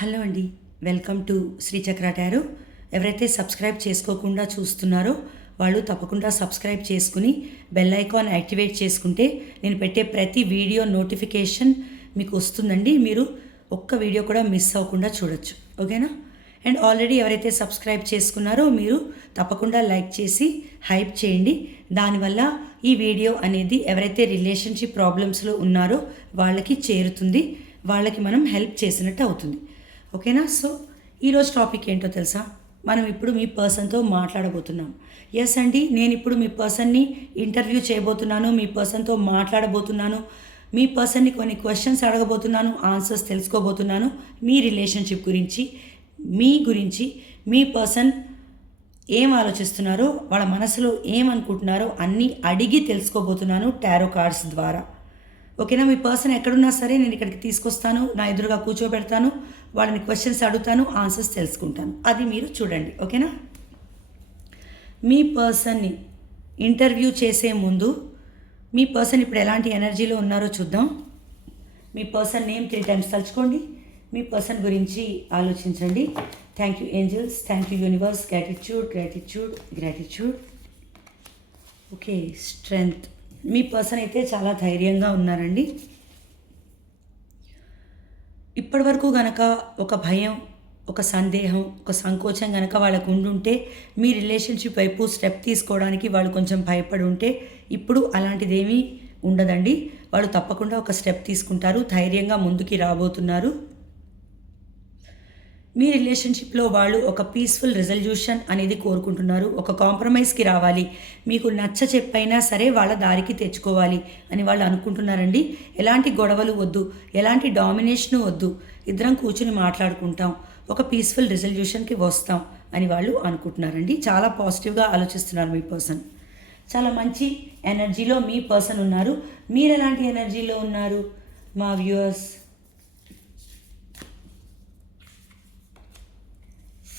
Hello అండి, welcome to Sri Chakra tarot. ఎవరైతే subscribe చేసుకోకుండా చూస్తున్నారో వాళ్ళు తప్పకుండా సబ్స్క్రైబ్ చేసుకుని బెల్ ఐకాన్ యాక్టివేట్ చేసుకుంటే నేను పెట్టే ప్రతి వీడియో నోటిఫికేషన్ మీకు వస్తుందండి. మీరు ఒక్క వీడియో కూడా మిస్ అవ్వకుండా చూడొచ్చు, ఓకేనా? అండ్ ఆల్రెడీ ఎవరైతే సబ్స్క్రైబ్ చేసుకున్నారో మీరు తప్పకుండా లైక్ చేసి హైప్ చేయండి. దానివల్ల ఈ వీడియో అనేది ఎవరైతే రిలేషన్షిప్ ప్రాబ్లమ్స్లో ఉన్నారో వాళ్ళకి చేరుతుంది, వాళ్ళకి మనం హెల్ప్ చేసినట్టు అవుతుంది, ఓకేనా? సో ఈరోజు టాపిక్ ఏంటో తెలుసా? మనం ఇప్పుడు మీ పర్సన్తో మాట్లాడబోతున్నాం. ఎస్ అండి, నేను ఇప్పుడు మీ పర్సన్ని ఇంటర్వ్యూ చేయబోతున్నాను, మీ పర్సన్తో మాట్లాడబోతున్నాను, మీ పర్సన్ని కొన్ని క్వశ్చన్స్ అడగబోతున్నాను, ఆన్సర్స్ తెలుసుకోబోతున్నాను. మీ రిలేషన్షిప్ గురించి, మీ పర్సన్ ఏం ఆలోచిస్తున్నారో, వాళ్ళ మనసులో ఏమనుకుంటున్నారో అన్నీ అడిగి తెలుసుకోబోతున్నాను టారో కార్డ్స్ ద్వారా, ఓకేనా? మీ పర్సన్ ఎక్కడున్నా సరే నేను ఇక్కడికి తీసుకొస్తాను, నా ఎదురుగా కూర్చోబెడతాను, వాళ్ళని క్వశ్చన్స్ అడుగుతాను, ఆన్సర్స్ తెలుసుకుంటాను. అది మీరు చూడండి, ఓకేనా? మీ పర్సన్ని ఇంటర్వ్యూ చేసే ముందు మీ పర్సన్ ఇప్పుడు ఎలాంటి ఎనర్జీలో ఉన్నారో చూద్దాం. మీ పర్సన్ నేమ్ 3 టైమ్స్ తలుచుకోండి. మీ పర్సన్ గురించి ఆలోచించండి. Thank you angels, thank you universe, gratitude gratitude gratitude. Okay, strength. Me person అయితే చాలా ధైర్యంగా ఉన్నారండి. ఇప్పటి వరకు గనక ఒక భయం, ఒక సందేహం, ఒక సంకోచం గనక వాళ్ళకు ఉండుంటే మీ రిలేషన్షిప్ వైపు స్టెప్ తీసుకోవడానికి వాళ్ళు కొంచెం భయపడి ఉంటే ఇప్పుడు అలాంటిదేమీ ఉండదండి. వాళ్ళు తప్పకుండా ఒక స్టెప్ తీసుకుంటారు, ధైర్యంగా ముందుకి రాబోతున్నారు. మీ రిలేషన్షిప్లో వాళ్ళు ఒక పీస్ఫుల్ రిజల్యూషన్ అనేది కోరుకుంటున్నారు. ఒక కాంప్రమైజ్కి రావాలి, మీకు నచ్చ చెప్పైనా సరే వాళ్ళ దారికి తెచ్చుకోవాలి అని వాళ్ళు అనుకుంటున్నారండి. ఎలాంటి గొడవలు వద్దు, ఎలాంటి డామినేషన్ వద్దు, ఇద్దరం కూర్చుని మాట్లాడుకుంటాం, ఒక పీస్ఫుల్ రిజల్యూషన్కి వస్తాం అని వాళ్ళు అనుకుంటున్నారండి. చాలా పాజిటివ్గా ఆలోచిస్తున్నారు మీ పర్సన్. చాలా మంచి ఎనర్జీలో మీ పర్సన్ ఉన్నారు. మీరు ఎలాంటి ఎనర్జీలో ఉన్నారు మా వ్యూవర్స్?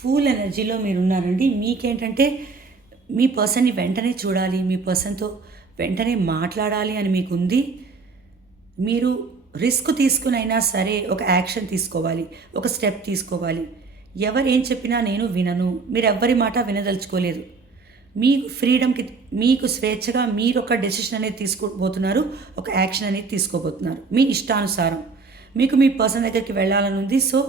ఫుల్ ఎనర్జీలో మీరు ఉన్నారండి. మీకేంటంటే మీ పర్సన్ని వెంటనే చూడాలి, మీ పర్సన్తో వెంటనే మాట్లాడాలి అని మీకు ఉంది. మీరు రిస్క్ తీసుకునైనా సరే ఒక యాక్షన్ తీసుకోవాలి, ఒక స్టెప్ తీసుకోవాలి. ఎవరు ఏం చెప్పినా నేను వినను, మీరు ఎవ్వరి మాట వినదలుచుకోలేదు. మీ ఫ్రీడమ్కి, మీకు స్వేచ్ఛగా మీరు ఒక డెసిషన్ అనేది తీసుకోబోతున్నారు, ఒక యాక్షన్ అనేది తీసుకోబోతున్నారు మీ ఇష్టానుసారం. మీకు మీ పర్సన్ దగ్గరికి వెళ్ళాలని ఉంది. సో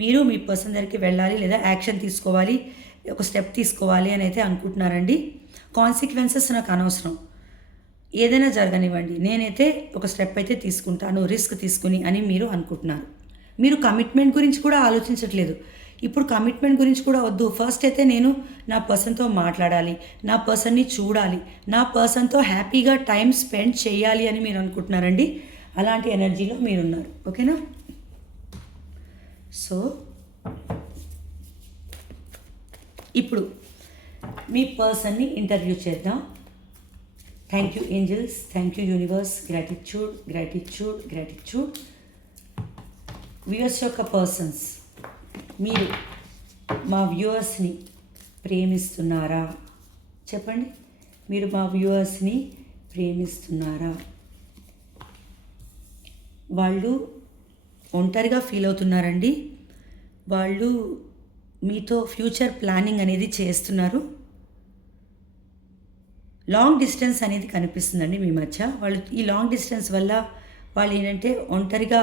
మీరు మీ పర్సన్ దగ్గరికి వెళ్ళాలి, లేదా యాక్షన్ తీసుకోవాలి, ఒక స్టెప్ తీసుకోవాలి అని అయితే అనుకుంటున్నారండి. కాన్సిక్వెన్సెస్ నాకు అనవసరం, ఏదైనా జరగనివ్వండి, నేనైతే ఒక స్టెప్ అయితే తీసుకుంటాను రిస్క్ తీసుకుని అని మీరు అనుకుంటున్నారు. మీరు కమిట్మెంట్ గురించి కూడా ఆలోచించట్లేదు. ఇప్పుడు కమిట్మెంట్ గురించి కూడా వద్దు. ఫస్ట్ అయితే నేను నా పర్సన్తో మాట్లాడాలి, నా పర్సన్ని చూడాలి, నా పర్సన్తో హ్యాపీగా టైం స్పెండ్ చేయాలి అని మీరు అనుకుంటున్నారండి. అలాంటి ఎనర్జీలో మీరున్నారు, ఓకేనా? సో ఇప్పుడు మీ పర్సన్ని ఇంటర్వ్యూ చేద్దాం. Thank you angels, thank you universe, gratitude gratitude gratitude. Viewers యొక్క పర్సన్స్, మీరు మా వ్యూవర్స్ని ప్రేమిస్తున్నారా? చెప్పండి, మీరు మా వ్యూవర్స్ని ప్రేమిస్తున్నారా? వాళ్ళు ఒంటరిగా ఫీల్ అవుతున్నారండి. వాళ్ళు మీతో ఫ్యూచర్ ప్లానింగ్ అనేది చేస్తున్నారు. లాంగ్ డిస్టెన్స్ అనేది కనిపిస్తుందండి మీ మధ్య. వాళ్ళు ఈ లాంగ్ డిస్టెన్స్ వల్ల వాళ్ళు ఏంటంటే ఒంటరిగా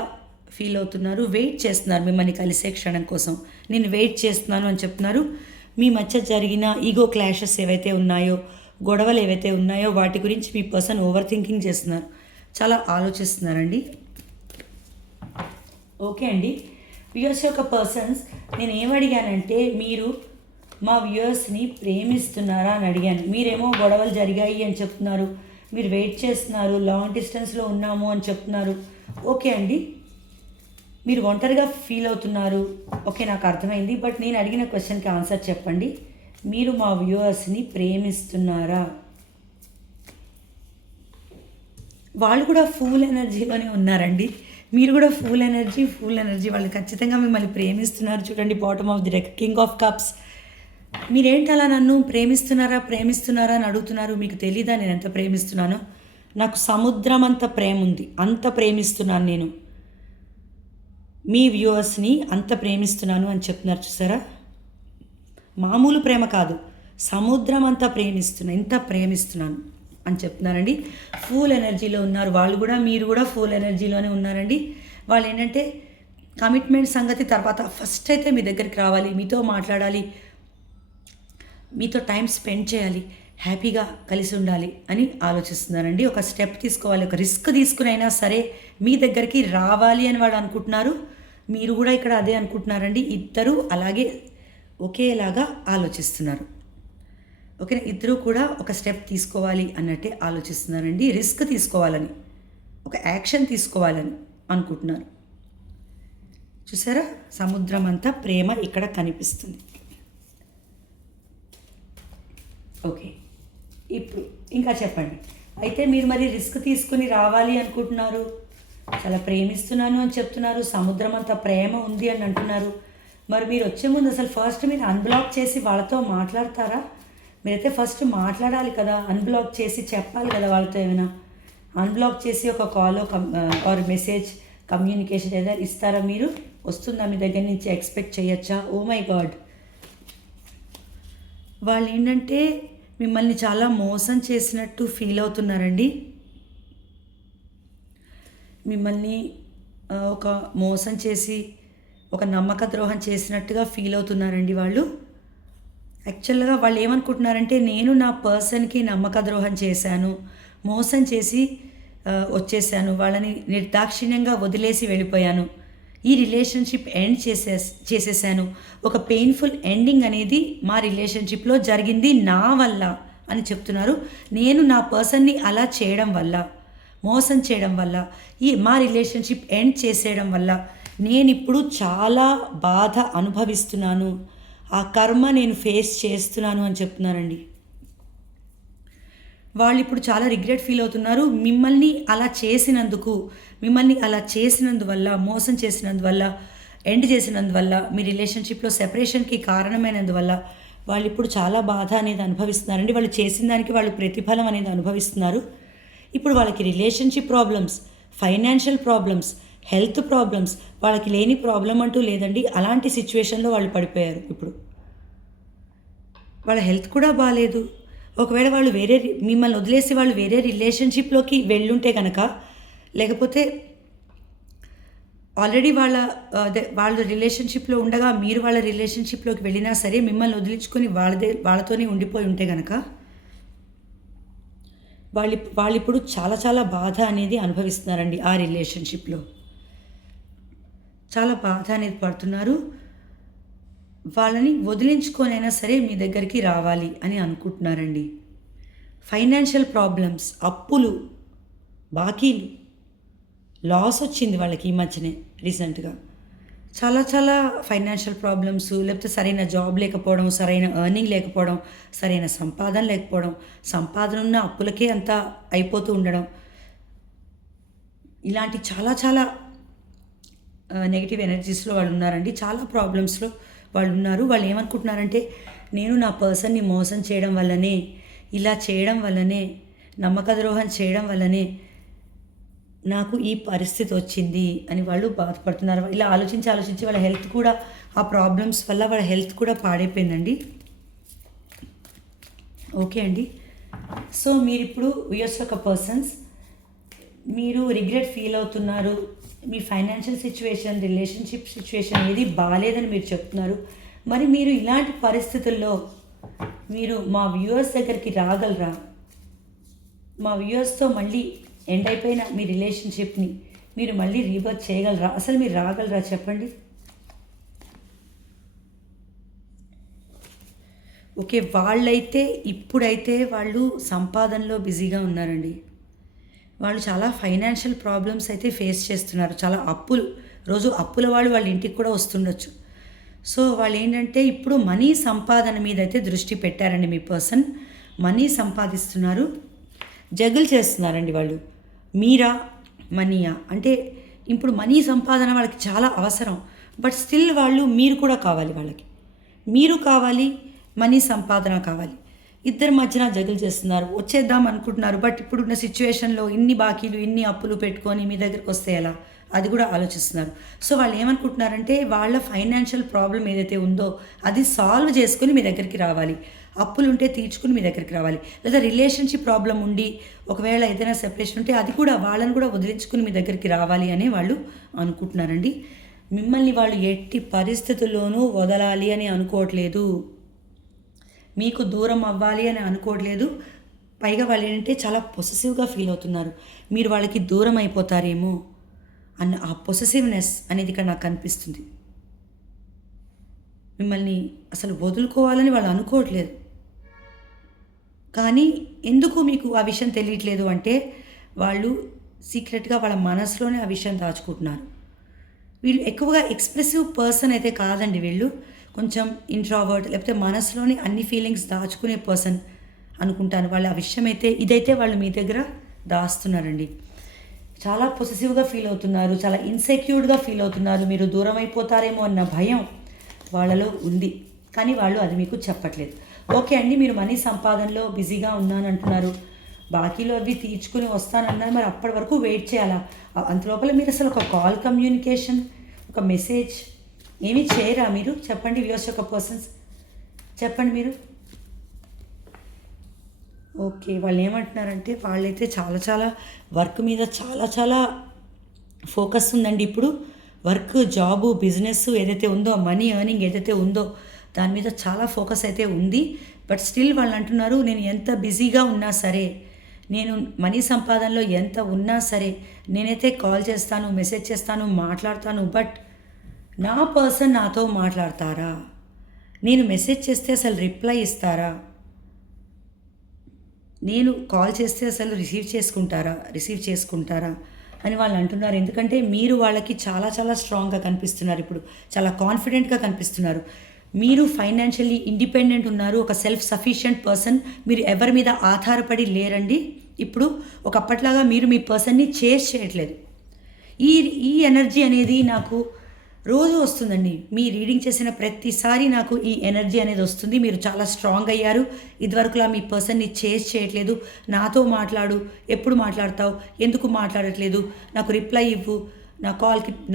ఫీల్ అవుతున్నారు, వెయిట్ చేస్తున్నారు మిమ్మల్ని కలిసే క్షణం కోసం. నేను వెయిట్ చేస్తున్నాను అని చెప్తున్నారు. మీ మధ్య జరిగిన ఈగో క్లాషెస్ ఏవైతే ఉన్నాయో, గొడవలు ఏవైతే ఉన్నాయో వాటి గురించి మీ పర్సన్ ఓవర్ థింకింగ్ చేస్తున్నారు, చాలా ఆలోచిస్తున్నారండి. ఓకే అండి, వ్యూవర్స్ యొక్క పర్సన్స్, నేను ఏమడిగానంటే మీరు మా వ్యూవర్స్ని ప్రేమిస్తున్నారా అని అడిగాను. మీరేమో గొడవలు జరిగాయి అని చెప్తున్నారు, మీరు వెయిట్ చేస్తున్నారు, లాంగ్ డిస్టెన్స్లో ఉన్నాము అని చెప్తున్నారు. ఓకే అండి, మీరు ఒంటరిగా ఫీల్ అవుతున్నారు, ఓకే, నాకు అర్థమైంది. బట్ నేను అడిగిన క్వశ్చన్కి ఆన్సర్ చెప్పండి. మీరు మా వ్యూవర్స్ని ప్రేమిస్తున్నారా? వాళ్ళు కూడా ఫుల్ ఎనర్జీలోనే ఉన్నారండి. మీరు కూడా ఫుల్ ఎనర్జీ. వాళ్ళు ఖచ్చితంగా మిమ్మల్ని ప్రేమిస్తున్నారు. చూడండి, bottom of the deck, king of cups. మీరేంటి అలా నన్ను ప్రేమిస్తున్నారా అని అడుగుతున్నారు? మీకు తెలీదా నేను ఎంత ప్రేమిస్తున్నానో? నాకు సముద్రం అంత ప్రేమ ఉంది, అంత ప్రేమిస్తున్నాను నేను. మీ వ్యూవర్స్ని అంత ప్రేమిస్తున్నాను అని చెప్తున్నారు చూసారా. మామూలు ప్రేమ కాదు, సముద్రం అంతా ఇంత ప్రేమిస్తున్నాను అని చెప్తున్నారండి. ఫుల్ ఎనర్జీలో ఉన్నారు వాళ్ళు కూడా, మీరు కూడా ఫుల్ ఎనర్జీలోనే ఉన్నారండి. వాళ్ళు ఏంటంటే కమిట్మెంట్ సంగతి తర్వాత, ఫస్ట్ అయితే మీ దగ్గరికి రావాలి, మీతో మాట్లాడాలి, మీతో టైం స్పెండ్ చేయాలి, హ్యాపీగా కలిసి ఉండాలి అని ఆలోచిస్తున్నారండి. ఒక స్టెప్ తీసుకోవాలి, ఒక రిస్క్ తీసుకునైనా సరే మీ దగ్గరికి రావాలి అని వాళ్ళు అనుకుంటున్నారు. మీరు కూడా ఇక్కడ అదే అనుకుంటున్నారండి. ఇద్దరు అలాగే ఒకేలాగా ఆలోచిస్తున్నారు. ఓకేనా, ఇద్దరు కూడా ఒక స్టెప్ తీసుకోవాలి అన్నట్టే ఆలోచిస్తున్నారండి. రిస్క్ తీసుకోవాలని, ఒక యాక్షన్ తీసుకోవాలని అనుకుంటున్నారు. చూసారా, సముద్రం అంతా ప్రేమ ఇక్కడ కనిపిస్తుంది. ఓకే, ఇప్పుడు ఇంకా చెప్పండి. అయితే మీరు మరి రిస్క్ తీసుకుని రావాలి అనుకుంటున్నారు, చాలా ప్రేమిస్తున్నాను అని చెప్తున్నారు, సముద్రం అంతా ప్రేమ ఉంది అని అంటున్నారు. మరి మీరు వచ్చే ముందు అసలు ఫస్ట్ మీరు అన్బ్లాక్ చేసి వాళ్ళతో మాట్లాడతారా? మీరైతే ఫస్ట్ మాట్లాడాలి కదా, అన్బ్లాక్ చేసి చెప్పాలి కదా వాళ్ళతో. ఏమైనా అన్బ్లాక్ చేసి ఒక కాల్ ఆర్ మెసేజ్ కమ్యూనికేషన్ ఏదైనా ఇస్తారా? మీరు వస్తుందా మీ దగ్గర నుంచి, ఎక్స్పెక్ట్ చేయొచ్చా? ఓ మై గాడ్, వాళ్ళు ఏంటంటే మిమ్మల్ని చాలా మోసం చేసినట్టు ఫీల్ అవుతున్నారండి. మిమ్మల్ని ఒక మోసం చేసి ఒక నమ్మక ద్రోహం చేసినట్టుగా ఫీల్ అవుతున్నారండి వాళ్ళు. యాక్చువల్గా వాళ్ళు ఏమనుకుంటున్నారంటే, నేను నా పర్సన్కి నమ్మక ద్రోహం చేశాను, మోసం చేసి వచ్చేసాను, వాళ్ళని నిర్దాక్షిణ్యంగా వదిలేసి వెళ్ళిపోయాను, ఈ రిలేషన్షిప్ ఎండ్ చేసేసాను, ఒక పెయిన్ఫుల్ ఎండింగ్ అనేది మా రిలేషన్షిప్లో జరిగింది నా వల్ల అని చెప్తున్నారు. నేను నా పర్సన్ని అలా చేయడం వల్ల, మోసం చేయడం వల్ల, మా రిలేషన్షిప్ ఎండ్ చేసేయడం వల్ల నేను ఇప్పుడు చాలా బాధ అనుభవిస్తున్నాను, ఆ కర్మ నేను ఫేస్ చేస్తున్నాను అని చెప్తున్నారండి. వాళ్ళు ఇప్పుడు చాలా రిగ్రెట్ ఫీల్ అవుతున్నారు. మిమ్మల్ని అలా చేసినందువల్ల, మోసం చేసినందువల్ల, ఎండ్ చేసినందువల్ల, మీ రిలేషన్షిప్లో సెపరేషన్కి కారణమైనందువల్ల వాళ్ళు ఇప్పుడు చాలా బాధ అనేది అనుభవిస్తున్నారండి. వాళ్ళు చేసిన దానికి వాళ్ళు ప్రతిఫలం అనేది అనుభవిస్తున్నారు. ఇప్పుడు వాళ్ళకి relationship problems, financial problems, health problems, వాళ్ళకి లేని ప్రాబ్లం అంటూ లేదండి. అలాంటి సిచ్యువేషన్లో వాళ్ళు పడిపోయారు. ఇప్పుడు వాళ్ళ హెల్త్ కూడా బాగాలేదు. ఒకవేళ వాళ్ళు మిమ్మల్ని వదిలేసి వాళ్ళు వేరే రిలేషన్షిప్లోకి వెళ్ళుంటే కనుక, లేకపోతే ఆల్రెడీ వాళ్ళ రిలేషన్షిప్లో ఉండగా మీరు వాళ్ళ రిలేషన్షిప్లోకి వెళ్ళినా సరే, మిమ్మల్ని వదిలించుకొని వాళ్ళతోనే ఉండిపోయి ఉంటే కనుక, వాళ్ళు ఇప్పుడు చాలా చాలా బాధ అనేది అనుభవిస్తున్నారండి. ఆ రిలేషన్షిప్లో చాలా బాధ అనేది పడుతున్నారు. వాళ్ళని వదిలించుకొనైనా సరే మీ దగ్గరికి రావాలి అని అనుకుంటున్నారండి. ఫైనాన్షియల్ ప్రాబ్లమ్స్, అప్పులు, బాకీలు, లాస్ వచ్చింది వాళ్ళకి ఈ మధ్యనే రీసెంట్గా. చాలా చాలా ఫైనాన్షియల్ ప్రాబ్లమ్స్, లేకపోతే సరైన జాబ్ లేకపోవడం, సరైన ఎర్నింగ్ లేకపోవడం, సరైన సంపాదన లేకపోవడం, సంపాదన ఉన్న అప్పులకే అంతా అయిపోతూ ఉండడం, ఇలాంటి చాలా చాలా నెగిటివ్ ఎనర్జీస్లో వాళ్ళు ఉన్నారండి. చాలా ప్రాబ్లమ్స్లో వాళ్ళు ఉన్నారు. వాళ్ళు ఏమనుకుంటున్నారంటే, నేను నా పర్సన్ని మోసం చేయడం వల్లనే, ఇలా చేయడం వల్లనే, నమ్మక ద్రోహం చేయడం వల్లనే నాకు ఈ పరిస్థితి వచ్చింది అని వాళ్ళు బాధపడుతున్నారు. ఇలా ఆలోచించి వాళ్ళ హెల్త్ కూడా, ఆ ప్రాబ్లమ్స్ వల్ల వాళ్ళ హెల్త్ కూడా పాడైపోయిందండి. ఓకే అండి, సో మీరు ఇప్పుడు వ్యూయర్స్ ఒక పర్సన్స్, మీరు రిగ్రెట్ ఫీల్ అవుతున్నారు. మీ ఫైనాన్షియల్ సిచ్యువేషన్, రిలేషన్షిప్ సిచ్యువేషన్ ఏది బాగాలేదని మీరు చెప్తున్నారు. మరి మీరు ఇలాంటి పరిస్థితుల్లో మీరు మా వ్యూవర్స్ దగ్గరికి రాగలరా? మా వ్యూవర్స్తో మళ్ళీ ఎండ్ అయిపోయిన మీ రిలేషన్షిప్ని మీరు మళ్ళీ రీబర్త్ చేయగలరా? అసలు మీరు రాగలరా చెప్పండి. ఓకే, ఇప్పుడైతే వాళ్ళు సంపాదనలో బిజీగా ఉన్నారండి. వాళ్ళు చాలా ఫైనాన్షియల్ ప్రాబ్లమ్స్ అయితే ఫేస్ చేస్తున్నారు. చాలా రోజు అప్పుల వాళ్ళ ఇంటికి కూడా వస్తుండొచ్చు. సో వాళ్ళు ఏంటంటే ఇప్పుడు మనీ సంపాదన మీద అయితే దృష్టి పెట్టారండి. మీ పర్సన్ మనీ సంపాదిస్తున్నారు, జగుల్ చేస్తున్నారండి. వాళ్ళు మనీయా అంటే ఇప్పుడు మనీ సంపాదన వాళ్ళకి చాలా అవసరం. బట్ స్టిల్ మీరు కూడా కావాలి, వాళ్ళకి మీరు కావాలి, మనీ సంపాదన కావాలి. ఇద్దరి మధ్యన జగులు చేస్తున్నారు, వచ్చేద్దాం అనుకుంటున్నారు. బట్ ఇప్పుడున్న సిచ్యువేషన్లో ఇన్ని బాకీలు, ఇన్ని అప్పులు పెట్టుకొని మీ దగ్గరికి వస్తే ఎలా అది కూడా ఆలోచిస్తున్నారు. సో వాళ్ళు ఏమనుకుంటున్నారంటే వాళ్ళ ఫైనాన్షియల్ ప్రాబ్లం ఏదైతే ఉందో అది సాల్వ్ చేసుకుని మీ దగ్గరికి రావాలి, అప్పులుంటే తీర్చుకుని మీ దగ్గరికి రావాలి. లేదా రిలేషన్షిప్ ప్రాబ్లం ఉండి ఒకవేళ ఏదైనా సెపరేషన్ ఉంటే అది కూడా వాళ్ళని కూడా వదిలించుకుని మీ దగ్గరికి రావాలి అని వాళ్ళు అనుకుంటున్నారండి. మిమ్మల్ని వాళ్ళు ఎట్టి పరిస్థితుల్లోనూ వదలాలి అని అనుకోవట్లేదు, మీకు దూరం అవ్వాలి అని అనుకోవట్లేదు. పైగా వాళ్ళు ఏంటంటే చాలా పొసెసివ్గా ఫీల్ అవుతున్నారు, మీరు వాళ్ళకి దూరం అయిపోతారేమో అన్న ఆ పొసెసివ్నెస్ అనేది ఇక్కడ నాకు కనిపిస్తుంది. మిమ్మల్ని అసలు వదులుకోవాలని వాళ్ళు అనుకోవట్లేదు. కానీ ఎందుకు మీకు ఆ విషయం తెలియట్లేదు అంటే వాళ్ళు సీక్రెట్గా వాళ్ళ మనసులోనే ఆ విషయం దాచుకుంటున్నారు. వీళ్ళు ఎక్కువగా ఎక్స్ప్రెసివ్ పర్సన్ అయితే కాదండి, వీళ్ళు కొంచెం ఇంట్రావర్ట్ లేకపోతే మనసులోని అన్ని ఫీలింగ్స్ దాచుకునే పర్సన్ అనుకుంటాను. వాళ్ళు ఆ విషయం అయితే ఇదైతే వాళ్ళు మీ దగ్గర దాస్తున్నారండి. చాలా పొసెసివ్గా ఫీల్ అవుతున్నారు, చాలా ఇన్సెక్యూర్డ్గా ఫీల్ అవుతున్నారు, మీరు దూరం అయిపోతారేమో అన్న భయం వాళ్ళలో ఉంది. కానీ వాళ్ళు అది మీకు చెప్పట్లేదు. ఓకే అండి, మీరు మనీ సంపాదనలో బిజీగా ఉన్నానంటున్నారు, బాకీలో అవి తీర్చుకుని వస్తానన్నారు, మరి అప్పటి వరకు వెయిట్ చేయాలా? అంతలోపల మీరు అసలు ఒక కాల్ కమ్యూనికేషన్, ఒక మెసేజ్ ఏమీ చేయరా మీరు? చెప్పండి వ్యూవర్స్ యొక్క పర్సన్స్, చెప్పండి మీరు. ఓకే, వాళ్ళు ఏమంటున్నారంటే వాళ్ళైతే చాలా చాలా వర్క్ మీద చాలా చాలా ఫోకస్ ఉందండి ఇప్పుడు. వర్క్, జాబు, బిజినెస్ ఏదైతే ఉందో, మనీ ఎర్నింగ్ ఏదైతే ఉందో దాని మీద చాలా ఫోకస్ అయితే ఉంది. బట్ స్టిల్ వాళ్ళు అంటున్నారు, నేను ఎంత బిజీగా ఉన్నా సరే, నేను మనీ సంపాదనలో ఎంత ఉన్నా సరే, నేనైతే కాల్ చేస్తాను, మెసేజ్ చేస్తాను, మాట్లాడతాను, బట్ నా పర్సన్ నాతో మాట్లాడతారా? నేను మెసేజ్ చేస్తే అసలు రిప్లై ఇస్తారా? నేను కాల్ చేస్తే అసలు రిసీవ్ చేసుకుంటారా అని వాళ్ళు అంటున్నారు. ఎందుకంటే మీరు వాళ్ళకి చాలా చాలా స్ట్రాంగ్గా కనిపిస్తున్నారు, ఇప్పుడు చాలా కాన్ఫిడెంట్గా కనిపిస్తున్నారు. మీరు ఫైనాన్షియల్లీ ఇండిపెండెంట్ ఉన్నారు, ఒక సెల్ఫ్ సఫిషియెంట్ పర్సన్. మీరు ఎవరి మీద ఆధారపడి లేరండి. ఇప్పుడు ఒకప్పట్లాగా మీరు మీ పర్సన్ని చేజ్ చేయట్లేదు. ఈ ఎనర్జీ అనేది నాకు రోజు వస్తుందండి. మీ రీడింగ్ చేసిన ప్రతిసారి నాకు ఈ ఎనర్జీ అనేది వస్తుంది. మీరు చాలా స్ట్రాంగ్ అయ్యారు. ఇదివరకులా మీ పర్సన్ని చేజ్ చేయట్లేదు. నాతో మాట్లాడు, ఎప్పుడు మాట్లాడతావు, ఎందుకు మాట్లాడట్లేదు, నాకు రిప్లై ఇవ్వు,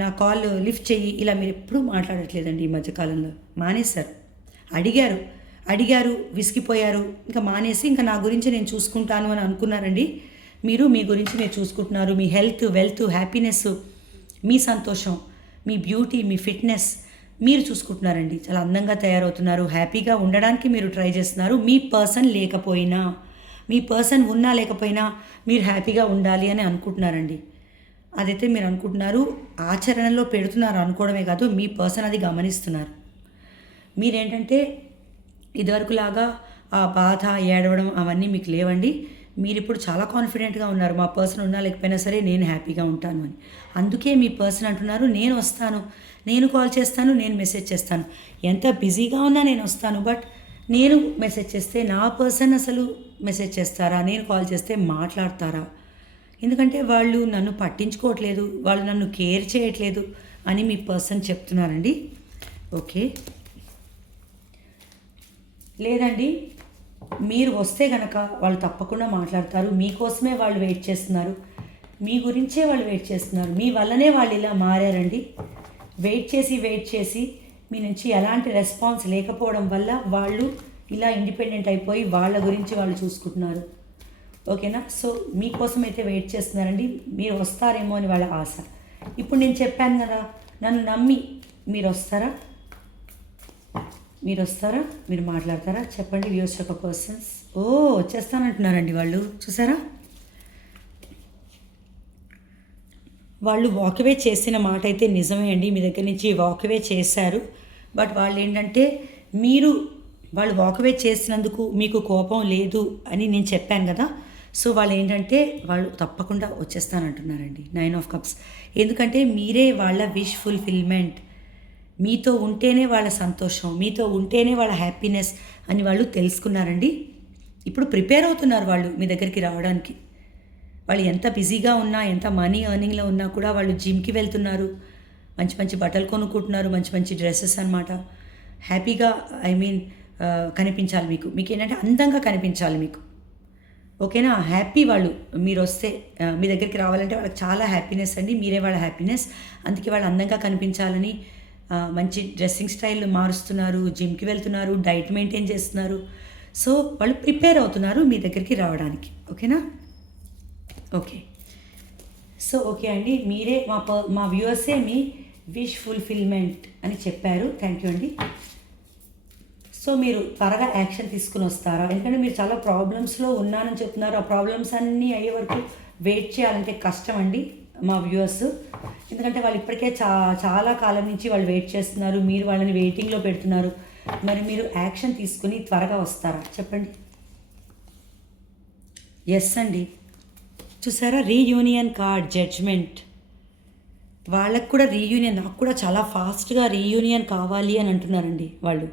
నా కాల్ లిఫ్ట్ చెయ్యి, ఇలా మీరు ఎప్పుడూ మాట్లాడట్లేదండి. ఈ మధ్యకాలంలో మానేశారు. అడిగారు, విసిగిపోయారు, ఇంకా మానేసి ఇంకా నా గురించి నేను చూసుకుంటాను అని అనుకున్నారండి. మీరు మీ గురించి మీరు చూసుకుంటున్నారు. మీ హెల్త్, వెల్త్, హ్యాపీనెస్, మీ సంతోషం, మీ బ్యూటీ, మీ ఫిట్నెస్ మీరు చూసుకుంటున్నారండి. చాలా అందంగా తయారవుతున్నారు, హ్యాపీగా ఉండడానికి మీరు ట్రై చేస్తున్నారు. మీ పర్సన్ లేకపోయినా, మీ పర్సన్ ఉన్నా లేకపోయినా మీరు హ్యాపీగా ఉండాలి అని అనుకుంటున్నారండి. అదైతే మీరు అనుకుంటున్నారు, ఆచరణలో పెడుతున్నారు అనుకోవడమే కాదు, మీ పర్సన్ అది గమనిస్తున్నారు. మీరేంటంటే ఇదివరకులాగా ఆ బాధ, ఏడవడం అవన్నీ మీకు లేవండి. మీరు ఇప్పుడు చాలా కాన్ఫిడెంట్గా ఉన్నారు, మా పర్సన్ ఉన్నా లేకపోయినా సరే నేను హ్యాపీగా ఉంటాను అని. అందుకే మీ పర్సన్ అంటున్నారు, నేను వస్తాను, నేను కాల్ చేస్తాను, నేను మెసేజ్ చేస్తాను, ఎంత బిజీగా ఉన్నా నేను వస్తాను, బట్ నేను మెసేజ్ చేస్తే నా పర్సన్ అసలు మెసేజ్ చేస్తారా, నేను కాల్ చేస్తే మాట్లాడతారా? ఎందుకంటే వాళ్ళు నన్ను పట్టించుకోవట్లేదు, వాళ్ళు నన్ను కేర్ చేయట్లేదు అని మీ పర్సన్ చెప్తున్నారండి. ఓకే, లేదండి, మీరు వస్తే కనుక వాళ్ళు తప్పకుండా మాట్లాడతారు. మీకోసమే వాళ్ళు వెయిట్ చేస్తున్నారు, మీ గురించే వాళ్ళు వెయిట్ చేస్తున్నారు. మీ వల్లనే వాళ్ళు ఇలా మారారండి. వెయిట్ చేసి మీ నుంచి ఎలాంటి రెస్పాన్స్ లేకపోవడం వల్ల వాళ్ళు ఇలా ఇండిపెండెంట్ అయిపోయి వాళ్ళ గురించి వాళ్ళు చూసుకుంటున్నారు. ఓకేనా? సో మీకోసం అయితే వెయిట్ చేస్తున్నారండి. మీరు వస్తారేమో అని వాళ్ళ ఆశ. ఇప్పుడు నేను చెప్పాను కదా, నన్ను నమ్మి మీరు వస్తారా? మీరు మాట్లాడతారా? చెప్పండి వ్యూస్ యొక్క పర్సన్స్. వచ్చేస్తానంటున్నారండి వాళ్ళు. చూసారా, వాళ్ళు వాకవే చేసిన మాట అయితే నిజమే అండి. మీ దగ్గర నుంచి వాకవే చేశారు. బట్ వాళ్ళు ఏంటంటే వాళ్ళు వాకవే చేసినందుకు మీకు కోపం లేదు అని నేను చెప్పాను కదా. సో వాళ్ళు ఏంటంటే వాళ్ళు తప్పకుండా వచ్చేస్తానంటున్నారండి. 9 ఆఫ్ కప్స్. ఎందుకంటే మీరే వాళ్ళ విష్ ఫుల్ఫిల్మెంట్. మీతో ఉంటేనే వాళ్ళ సంతోషం, మీతో ఉంటేనే వాళ్ళ హ్యాపీనెస్ అని వాళ్ళు తెలుసుకున్నారండి. ఇప్పుడు ప్రిపేర్ అవుతున్నారు వాళ్ళు మీ దగ్గరికి రావడానికి. వాళ్ళు ఎంత బిజీగా ఉన్నా, ఎంత మనీ ఎర్నింగ్లో ఉన్నా కూడా వాళ్ళు జిమ్కి వెళ్తున్నారు, మంచి మంచి బట్టలు కొనుక్కుంటున్నారు, మంచి మంచి డ్రెస్సెస్ అనమాట. హ్యాపీగా కనిపించాలి మీకు ఏంటంటే అందంగా కనిపించాలి మీకు. ఓకేనా? హ్యాపీ వాళ్ళు మీరొస్తే మీ దగ్గరికి రావాలంటే వాళ్ళకి చాలా హ్యాపీనెస్ అండి. మీరే వాళ్ళ హ్యాపీనెస్. అందుకే వాళ్ళు అందంగా కనిపించాలని మంచి డ్రెస్సింగ్ స్టైల్ మారుస్తున్నారు, జిమ్‌కి వెళ్తున్నారు, డైట్ మెయింటైన్ చేస్తున్నారు. సో, వాళ్ళు ప్రిపేర్ అవుతున్నారు మీ దగ్గరికి రావడానికి. ఓకేనా? ఓకే. సో, ఓకే అండి. మీరే మా వ్యూవర్సే మీ విష్ ఫుల్‌ఫిల్‌మెంట్ అని చెప్పారు. థ్యాంక్ యూ అండి. సో, మీరు త్వరగా యాక్షన్ తీసుకొని వస్తారా? ఎందుకంటే మీరు చాలా ప్రాబ్లమ్స్‌లో ఉన్నానని చెప్తున్నారు. ఆ ప్రాబ్లమ్స్ అన్నీ అయ్యే వరకు వెయిట్ చేయాలంటే కష్టం అండి మా వ్యూవర్స్. ఎందుకంటే వాళ్ళు ఇప్పటికే చాలా కాలం నుంచి వాళ్ళు వెయిట్ చేస్తున్నారు. మీరు వాళ్ళని వెయిటింగ్‌లో పెడుతున్నారు. మరి మీరు యాక్షన్ తీసుకొని త్వరగా వస్తారా? చెప్పండి. యెస్ అండి. చూసారా? Reunion card judgement. వాళ్ళకి కూడా రీయూనియన్, నాకు కూడా చాలా ఫాస్ట్‌గా రీయూనియన్ కావాలి అని అంటున్నారండి వాళ్ళు.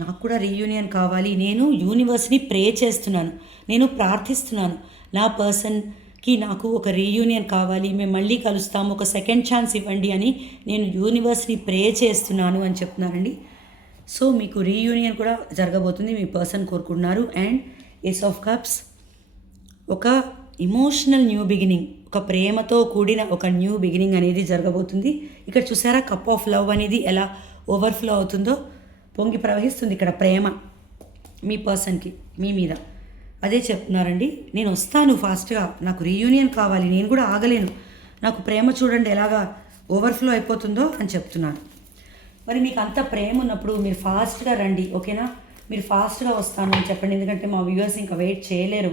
నాకు కూడా రీయూనియన్ కావాలి. నేను యూనివర్స్‌ని ప్రే చేస్తున్నాను. నేను ప్రార్థిస్తున్నాను. నా పర్సన్‌కి నాకు ఒక రీయూనియన్ కావాలి. మేము మళ్ళీ కలుస్తాము. ఒక సెకండ్ ఛాన్స్ ఇవ్వండి అని నేను యూనివర్స్‌ని ప్రే చేస్తున్నాను అని చెప్తున్నానండి. సో, మీకు రీయూనియన్ కూడా జరగబోతుంది. మీ పర్సన్ కోరుకుంటున్నారు. అండ్ ఏస్ ఆఫ్ కప్స్, ఒక ఎమోషనల్ న్యూ బిగినింగ్, ఒక ప్రేమతో కూడిన ఒక న్యూ బిగినింగ్ అనేది జరగబోతుంది. ఇక్కడ చూసారా కప్ ఆఫ్ లవ్ అనేది ఎలా ఓవర్‌ఫ్లో అవుతుందో, పొంగి ప్రవహిస్తుంది ఇక్కడ ప్రేమ మీ పర్సన్కి మీ మీద. అదే చెప్తున్నారండి. నేను వస్తాను ఫాస్ట్‌గా, నాకు రీయూనియన్ కావాలి, నేను కూడా ఆగలేను, నాకు ప్రేమ చూడండి ఎలాగా ఓవర్‌ఫ్లో అయిపోతుందో అని చెప్తున్నారు. మరి మీకు అంత ప్రేమ ఉన్నప్పుడు మీరు ఫాస్ట్‌గా రండి. ఓకేనా? మీరు ఫాస్ట్‌గా వస్తాను అని చెప్పండి. ఎందుకంటే మా వ్యూవర్స్ ఇంకా వెయిట్ చేయలేరు.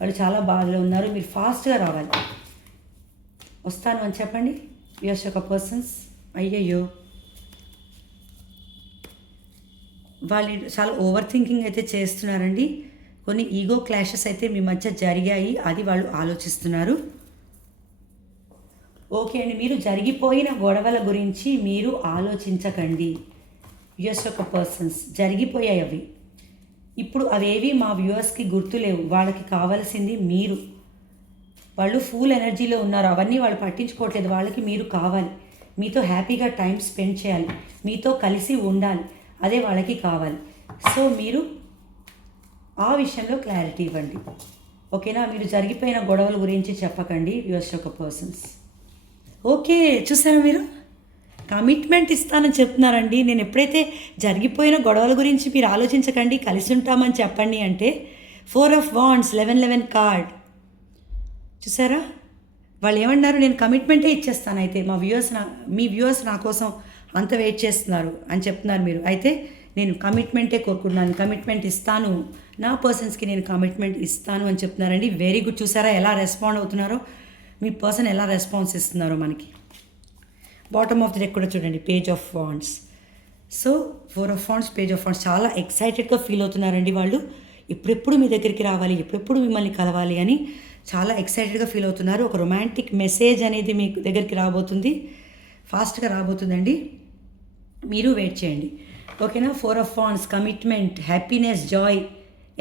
వాళ్ళు చాలా బాధలో ఉన్నారు. మీరు ఫాస్ట్‌గా రావాలి. వస్తాను అని చెప్పండి వ్యూవర్స్ యొక్క పర్సన్స్. అయ్యయ్యో, వాళ్ళు చాలా ఓవర్ థింకింగ్ అయితే చేస్తున్నారండి. కొన్ని ఈగో క్లాషెస్ అయితే మీ మధ్య జరిగాయి. అది వాళ్ళు ఆలోచిస్తున్నారు. ఓకే అండి. మీరు జరిగిపోయిన గొడవల గురించి మీరు ఆలోచించకండి. వ్యూవర్స్ యొక్క పర్సన్స్, జరిగిపోయాయి అవి. ఇప్పుడు అవేవి మా వ్యూవర్స్కి గుర్తులేవు. వాళ్ళకి కావాల్సింది మీరు. వాళ్ళు ఫుల్ ఎనర్జీలో ఉన్నారు. అవన్నీ వాళ్ళు పట్టించుకోవట్లేదు. వాళ్ళకి మీరు కావాలి. మీతో హ్యాపీగా టైం స్పెండ్ చేయాలి. మీతో కలిసి ఉండాలి. అదే వాళ్ళకి కావాలి. సో, మీరు ఆ విషయంలో క్లారిటీ ఇవ్వండి. ఓకేనా? మీరు జరిగిపోయిన గొడవల గురించి చెప్పకండి వ్యూవర్స్ యొక్క పర్సన్స్. ఓకే, చూసారా మీరు? కమిట్మెంట్ ఇస్తానని చెప్తున్నారండి. నేను ఎప్పుడైతే జరిగిపోయిన గొడవల గురించి మీరు ఆలోచించకండి, కలిసి ఉంటామని చెప్పండి అంటే 4 ఆఫ్ వాండ్స్ 11 కార్డ్ చూసారా? వాళ్ళు ఏమన్నారు? నేను కమిట్మెంటే ఇచ్చేస్తాను. అయితే మీ వ్యూవర్స్ నా కోసం అంత వెయిట్ చేస్తున్నారు అని చెప్తున్నారు మీరు. అయితే నేను కమిట్మెంటే కోరుకుంటున్నాను, కమిట్మెంట్ ఇస్తాను, నా పర్సన్స్కి నేను కమిట్మెంట్ ఇస్తాను అని చెప్తున్నారండి. Very good. చూసారా ఎలా రెస్పాండ్ అవుతున్నారో? మీ పర్సన్ ఎలా రెస్పాన్స్ ఇస్తున్నారో మనకి. బాటమ్ ఆఫ్ ది డెక్ కూడా చూడండి, page of wands. So 4 of wands, page of wands. చాలా ఎక్సైటెడ్గా ఫీల్ అవుతున్నారండి వాళ్ళు. ఎప్పుడెప్పుడు మీ దగ్గరికి రావాలి, ఎప్పుడెప్పుడు మిమ్మల్ని కలవాలి అని చాలా ఎక్సైటెడ్గా ఫీల్ అవుతున్నారు. ఒక రొమాంటిక్ మెసేజ్ అనేది మీ దగ్గరికి రాబోతుంది, ఫాస్ట్గా రాబోతుందండి. మీరు వెయిట్ చేయండి. ఓకేనా? 4 of wands, commitment, happiness, Joy,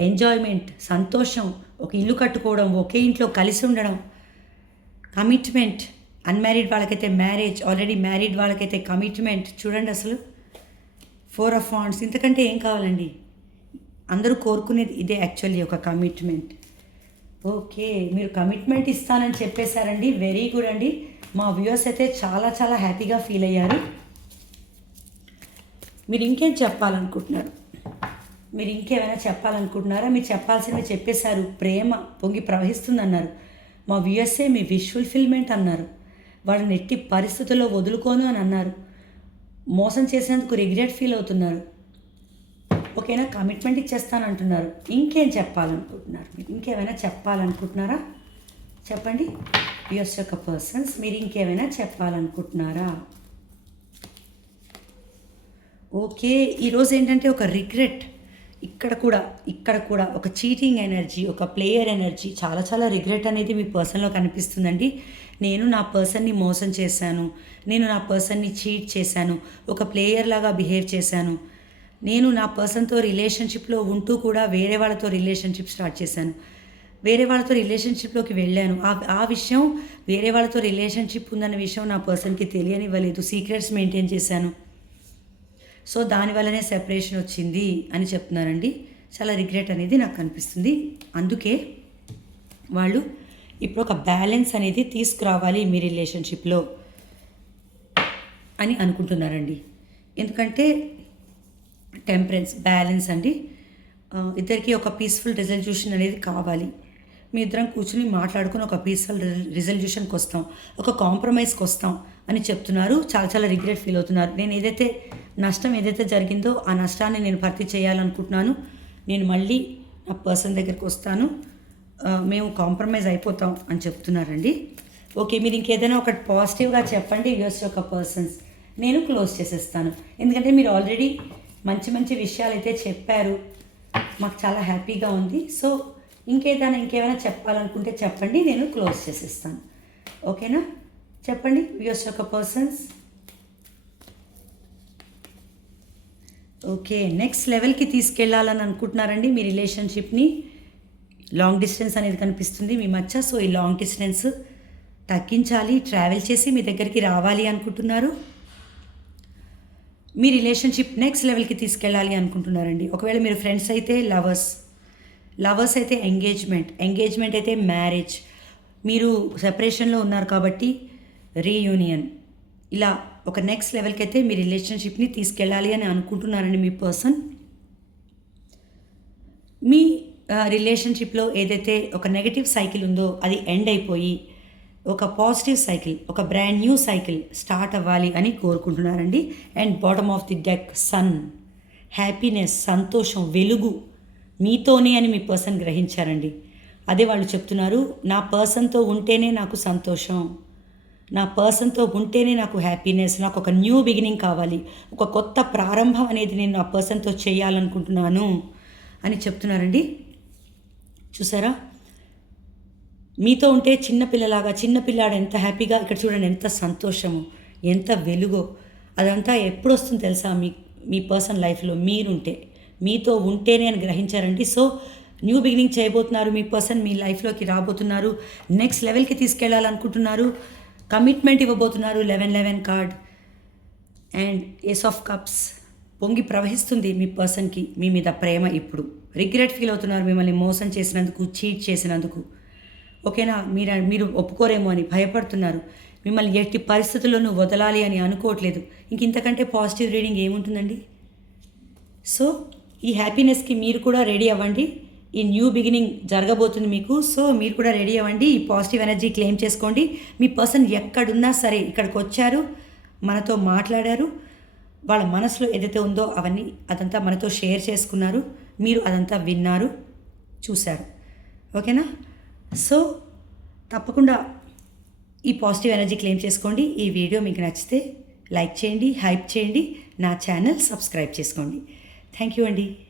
enjoyment, సంతోషం, ఒక ఇల్లు కట్టుకోవడం, ఒకే ఇంట్లో కలిసి ఉండడం, కమిట్మెంట్. అన్మ్యారీడ్ వాళ్ళకైతే మ్యారేజ్, ఆల్రెడీ మ్యారీడ్ వాళ్ళకైతే కమిట్మెంట్. చూడండి అసలు 4 ఆఫ్ వాండ్స్. ఇంతకంటే ఏం కావాలండి? అందరూ కోరుకునేది ఇదే యాక్చువల్లీ, ఒక కమిట్మెంట్. ఓకే, మీరు కమిట్మెంట్ ఇస్తానని చెప్పేశారండి. వెరీ గుడ్ అండి. మా వ్యూవర్స్ అయితే చాలా చాలా హ్యాపీగా ఫీల్ అయ్యారు. మీరు ఇంకేం చెప్పాలనుకుంటున్నారు? మీరు ఇంకేమైనా చెప్పాలనుకుంటున్నారా? మీరు చెప్పాల్సినవి చెప్పేశారు. ప్రేమ పొంగి ప్రవహిస్తుందన్నారు. మా వ్యూవర్సే మీ విష్ ఫుల్ఫిల్మెంట్ అన్నారు. వాళ్ళని ఎట్టి పరిస్థితుల్లో వదులుకోను అని అన్నారు. మోసం చేసేందుకు రిగ్రెట్ ఫీల్ అవుతున్నారు. ఓకేనా? కమిట్మెంట్ ఇచ్చేస్తాను అంటున్నారు. ఇంకేం చెప్పాలనుకుంటున్నారు? మీరు ఇంకేమైనా చెప్పాలనుకుంటున్నారా? చెప్పండి వ్యూవర్స్ యొక్క పర్సన్స్, మీరు ఇంకేమైనా చెప్పాలనుకుంటున్నారా? ఓకే, ఈరోజు ఏంటంటే ఒక రిగ్రెట్, ఇక్కడ కూడా ఒక చీటింగ్ ఎనర్జీ, ఒక ప్లేయర్ ఎనర్జీ, చాలా చాలా రిగ్రెట్ అనేది మీ పర్సన్లో కనిపిస్తుందండి. నేను నా పర్సన్ని మోసం చేశాను, నేను నా పర్సన్ని చీట్ చేశాను, ఒక ప్లేయర్ లాగా బిహేవ్ చేశాను, నేను నా పర్సన్తో రిలేషన్షిప్లో ఉంటూ కూడా వేరే వాళ్ళతో రిలేషన్షిప్ స్టార్ట్ చేశాను, వేరే వాళ్ళతో రిలేషన్షిప్లోకి వెళ్ళాను, ఆ విషయం వేరే వాళ్ళతో రిలేషన్షిప్ ఉందన్న విషయం నా పర్సన్కి తెలియనివ్వలేదు, సీక్రెట్స్ మెయింటైన్ చేశాను. సో దానివల్లనే సెపరేషన్ వచ్చింది అని చెప్తున్నారండి. చాలా రిగ్రెట్ అనేది నాకు అనిపిస్తుంది. అందుకే వాళ్ళు ఇప్పుడు ఒక బ్యాలెన్స్ అనేది తీసుకురావాలి మీ రిలేషన్షిప్లో అని అనుకుంటున్నారండి. ఎందుకంటే టెంపరెన్స్, బ్యాలెన్స్ అండి. ఇద్దరికి ఒక పీస్ఫుల్ రిజల్యూషన్ అనేది కావాలి. మీ ఇద్దరం కూర్చుని మాట్లాడుకుని ఒక పీస్ఫుల్ రిజల్యూషన్కి వస్తాం, ఒక కాంప్రమైజ్కి వస్తాం అని చెప్తున్నారు. చాలా చాలా రిగ్రెట్ ఫీల్ అవుతున్నారు. నేను నష్టం ఏదైతే జరిగిందో ఆ నష్టాన్ని నేను భర్తీ చేయాలనుకుంటున్నాను. నేను మళ్ళీ నా పర్సన్ దగ్గరికి వస్తాను, మేము కాంప్రమైజ్ అయిపోతాం అని చెప్తున్నారండి. ఓకే, మీరు ఇంకేదైనా ఒకటి పాజిటివ్గా చెప్పండి యూఎస్ యొక్క పర్సన్స్. నేను క్లోజ్ చేసేస్తాను. ఎందుకంటే మీరు ఆల్రెడీ మంచి మంచి విషయాలు అయితే చెప్పారు, మాకు చాలా హ్యాపీగా ఉంది. సో ఇంకేమైనా చెప్పాలనుకుంటే చెప్పండి, నేను క్లోజ్ చేసేస్తాను. ఓకేనా? చెప్పండి యూఎస్ యొక్క పర్సన్స్. ఓకే, నెక్స్ట్ లెవెల్కి తీసుకెళ్ళాలని అనుకుంటున్నారండి మీ రిలేషన్షిప్ని. లాంగ్ డిస్టెన్స్ అనేది కనిపిస్తుంది మీ మధ్య. సో ఈ లాంగ్ డిస్టెన్స్ తగ్గించాలి, ట్రావెల్ చేసి మీ దగ్గరికి రావాలి అనుకుంటున్నారు. మీ రిలేషన్షిప్ నెక్స్ట్ లెవెల్కి తీసుకెళ్ళాలి అనుకుంటున్నారండి. ఒకవేళ మీరు ఫ్రెండ్స్ అయితే లవర్స్ అయితే ఎంగేజ్మెంట్ అయితే మ్యారేజ్, మీరు సెపరేషన్లో ఉన్నారు కాబట్టి రీయూనియన్, ఇలా ఒక నెక్స్ట్ లెవెల్కి అయితే మీ రిలేషన్షిప్ని తీసుకెళ్ళాలి అని అనుకుంటున్నారండి మీ పర్సన్. మీ రిలేషన్షిప్లో ఏదైతే ఒక నెగటివ్ సైకిల్ ఉందో అది ఎండ్ అయిపోయి ఒక పాజిటివ్ సైకిల్, ఒక బ్రాండ్ న్యూ సైకిల్ స్టార్ట్ అవ్వాలి అని కోరుకుంటున్నారండి. And bottom of the deck sun, happiness, సంతోషం, వెలుగు మీతోనే అని మీ పర్సన్ గ్రహించారండి. అదే వాళ్ళు చెప్తున్నారు, నా పర్సన్తో ఉంటేనే నాకు సంతోషం, నా పర్సన్తో ఉంటేనే నాకు హ్యాపీనెస్, నాకు ఒక న్యూ బిగినింగ్ కావాలి, ఒక కొత్త ప్రారంభం అనేది నేను నా పర్సన్తో చేయాలనుకుంటున్నాను అని చెప్తున్నారండి. చూసారా, మీతో ఉంటే చిన్నపిల్లాడు ఎంత హ్యాపీగా, ఇక్కడ చూడండి ఎంత సంతోషము, ఎంత వెలుగో, అదంతా ఎప్పుడు వస్తుంది తెలుసా మీ పర్సన్ లైఫ్లో మీతో ఉంటేనే అని గ్రహించారండి. సో న్యూ బిగినింగ్ చేయబోతున్నారు మీ పర్సన్, మీ లైఫ్లోకి రాబోతున్నారు, నెక్స్ట్ లెవెల్కి తీసుకెళ్ళాలనుకుంటున్నారు, కమిట్మెంట్ ఇవ్వబోతున్నారు. 11 card and ace of cups పొంగి ప్రవహిస్తుంది మీ పర్సన్కి మీ మీద ప్రేమ. ఇప్పుడు రిగ్రెట్ ఫీల్ అవుతున్నారు మిమ్మల్ని మోసం చేసినందుకు, చీట్ చేసినందుకు. ఓకేనా? మీరు ఒప్పుకోరేమో అని భయపడుతున్నారు, మిమ్మల్ని ఎట్టి పరిస్థితుల్లోనూ వదలాలి అని అనుకోవట్లేదు. ఇంతకంటే పాజిటివ్ రీడింగ్ ఏముంటుందండి? సో ఈ హ్యాపీనెస్కి మీరు కూడా రెడీ అవ్వండి. ఈ న్యూ బిగినింగ్ జరగబోతుంది మీకు. సో మీరు కూడా రెడీ అవ్వండి, ఈ పాజిటివ్ ఎనర్జీ క్లెయిమ్ చేసుకోండి. మీ పర్సన్ ఎక్కడున్నా సరే ఇక్కడికి వచ్చారు, మనతో మాట్లాడారు, వాళ్ళ మనసులో ఏదైతే ఉందో అదంతా మనతో షేర్ చేసుకున్నారు, మీరు అదంతా విన్నారు, చూశారు. ఓకేనా? సో తప్పకుండా ఈ పాజిటివ్ ఎనర్జీ క్లెయిమ్ చేసుకోండి. ఈ వీడియో మీకు నచ్చితే లైక్ చేయండి, హైప్ చేయండి, నా ఛానల్ సబ్స్క్రైబ్ చేసుకోండి. థ్యాంక్ యూ అండి.